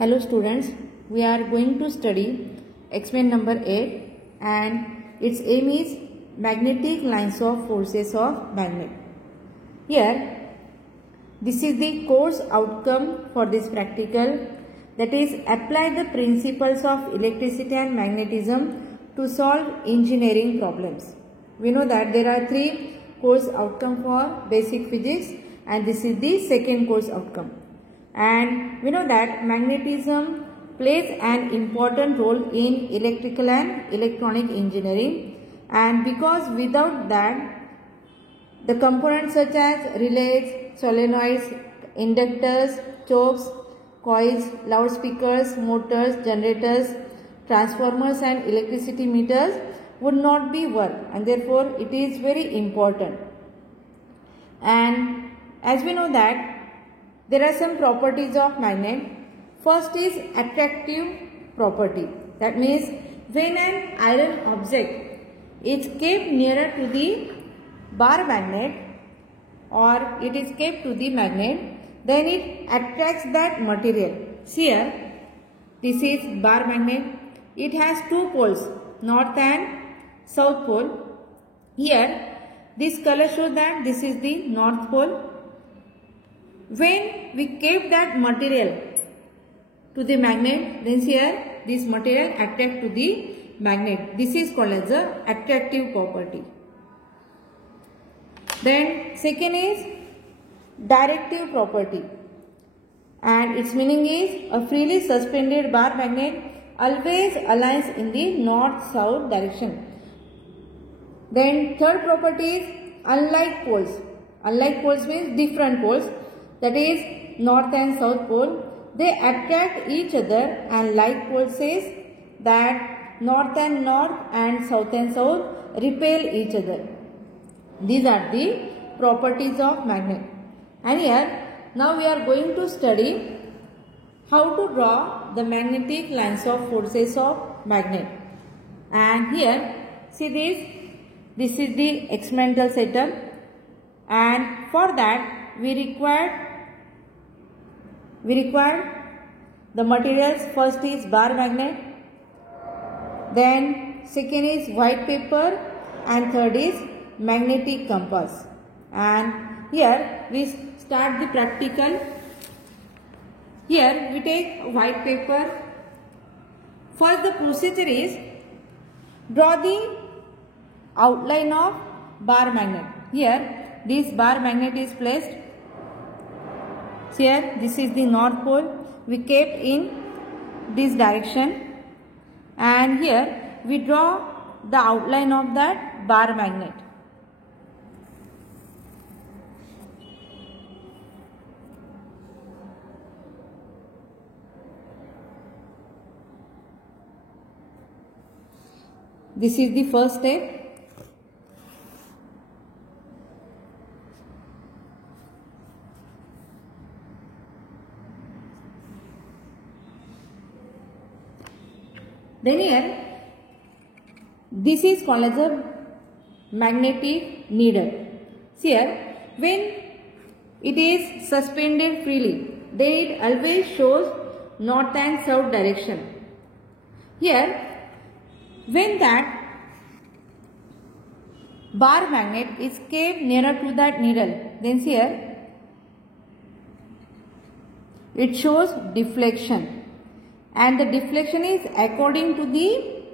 Hello students, we are going to study experiment number 8 and its aim is magnetic lines of forces of magnet. Here, this is the course outcome for this practical, that is apply the principles of electricity and magnetism to solve engineering problems. We know that there are 3 course outcome for basic physics and this is the second course outcome. And we know that magnetism plays an important role in electrical and electronic engineering, and because without that the components such as relays, solenoids, inductors, chokes, coils, loudspeakers, motors, generators, transformers and electricity meters would not be work, and therefore it is very important. And as we know that there are some properties of magnet. First is attractive property. That means when an iron object is kept nearer to the bar magnet or it is kept to the magnet, then it attracts that material. See here, this is bar magnet. It has 2 poles, north and south pole. Here, this color shows that this is the north pole. When we keep that material to the magnet, then here this material attract to the magnet. This is called as the attractive property. Then second is directive property, and its meaning is a freely suspended bar magnet always aligns in the north-south direction. Then third property is unlike poles. Unlike poles means different poles. That is north and south pole, they attract each other, and like pole says that north and north and south repel each other. These are the properties of magnet. And here now we are going to study how to draw the magnetic lines of forces of magnet. And here see this is the experimental setup, and for that we require the materials. First is bar magnet, then second is white paper, and third is magnetic compass. And here we start the practical. Here we take white paper. First the procedure is draw the outline of bar magnet. Here this bar magnet is placed. Here this is the north pole, we kept in this direction, and here we draw the outline of that bar magnet. This is the first step. Then here, this is called as a magnetic needle. See here, when it is suspended freely, then it always shows north and south direction. Here, when that bar magnet is kept nearer to that needle, then see here, it shows deflection. And the deflection is according to the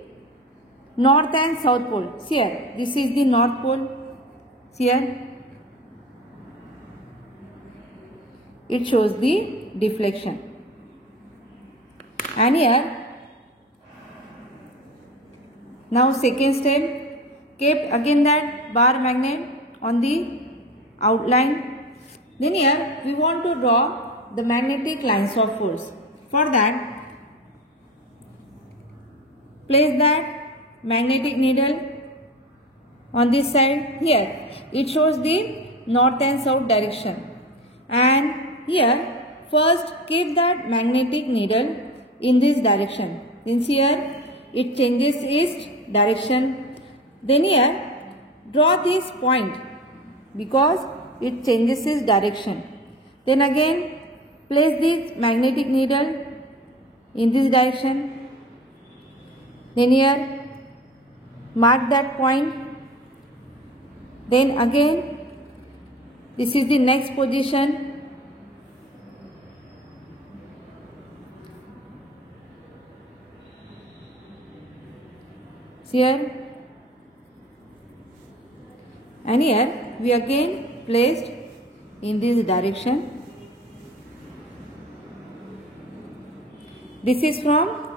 north and south pole. See here, this is the north pole. See here, it shows the deflection. And here, now second step, kept again that bar magnet on the outline. Then here we want to draw the magnetic lines of force. For that, place that magnetic needle on this side. Here it shows the north and south direction, and here first keep that magnetic needle in this direction. Then here it changes its direction. Then here draw this point because it changes its direction. Then again place this magnetic needle in this direction. Then here mark that point. Then again this is the next position. Here and here we again placed in this direction. This is from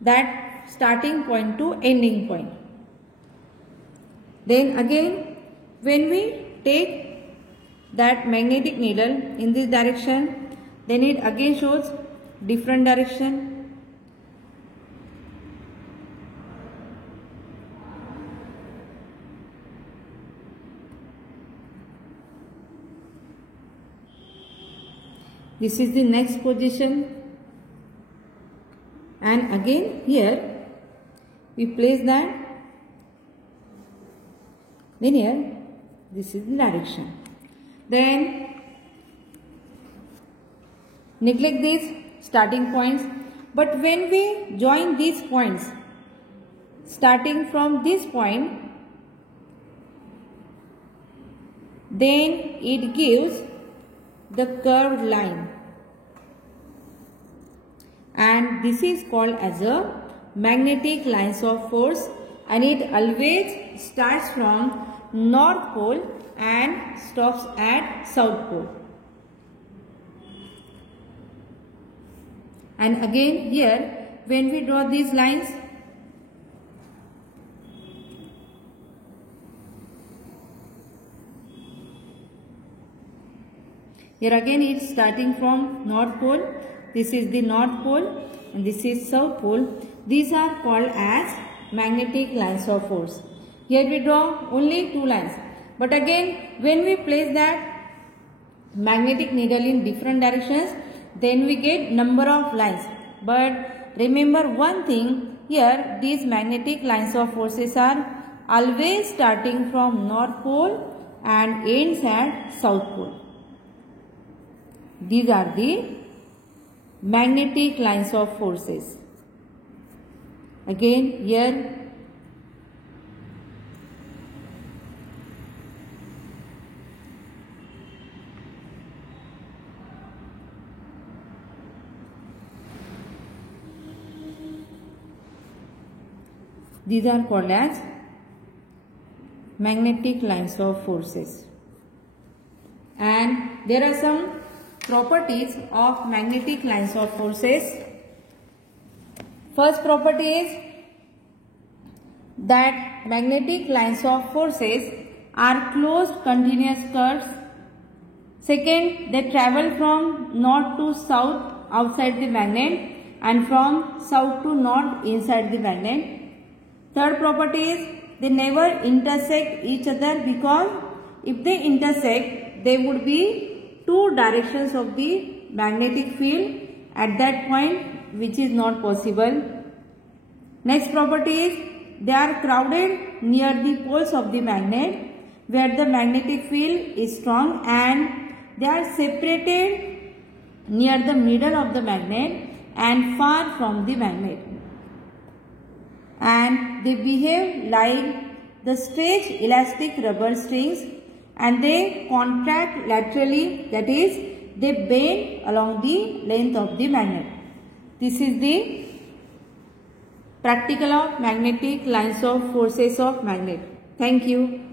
that starting point to ending point. Then again when we take that magnetic needle in this direction, then it again shows different direction. This is the next position, and again here we place that. Then here this is the direction. Then neglect these starting points, but when we join these points starting from this point, then it gives the curved line, and this is called as a magnetic lines of force, and it always starts from North Pole and stops at South Pole. And again here when we draw these lines, here again it is starting from North Pole. This is the North Pole and this is South Pole. These are called as magnetic lines of force. Here we draw only two lines. But again when we place that magnetic needle in different directions, then we get number of lines. But remember one thing, here these magnetic lines of forces are always starting from North Pole and ends at South Pole. These are the magnetic lines of forces. Again here these are called as magnetic lines of forces. And there are some properties of magnetic lines of forces. First property is that magnetic lines of forces are closed continuous curves. Second, they travel from north to south outside the magnet and from south to north inside the magnet. Third property is they never intersect each other, because if they intersect, there would be two directions of the magnetic field at that point, which is not possible. Next property is they are crowded near the poles of the magnet where the magnetic field is strong, and they are separated near the middle of the magnet and far from the magnet. And they behave like the stretched elastic rubber strings, and they contract laterally, that is, they bend along the length of the magnet. This is the practical of magnetic lines of forces of magnet. Thank you.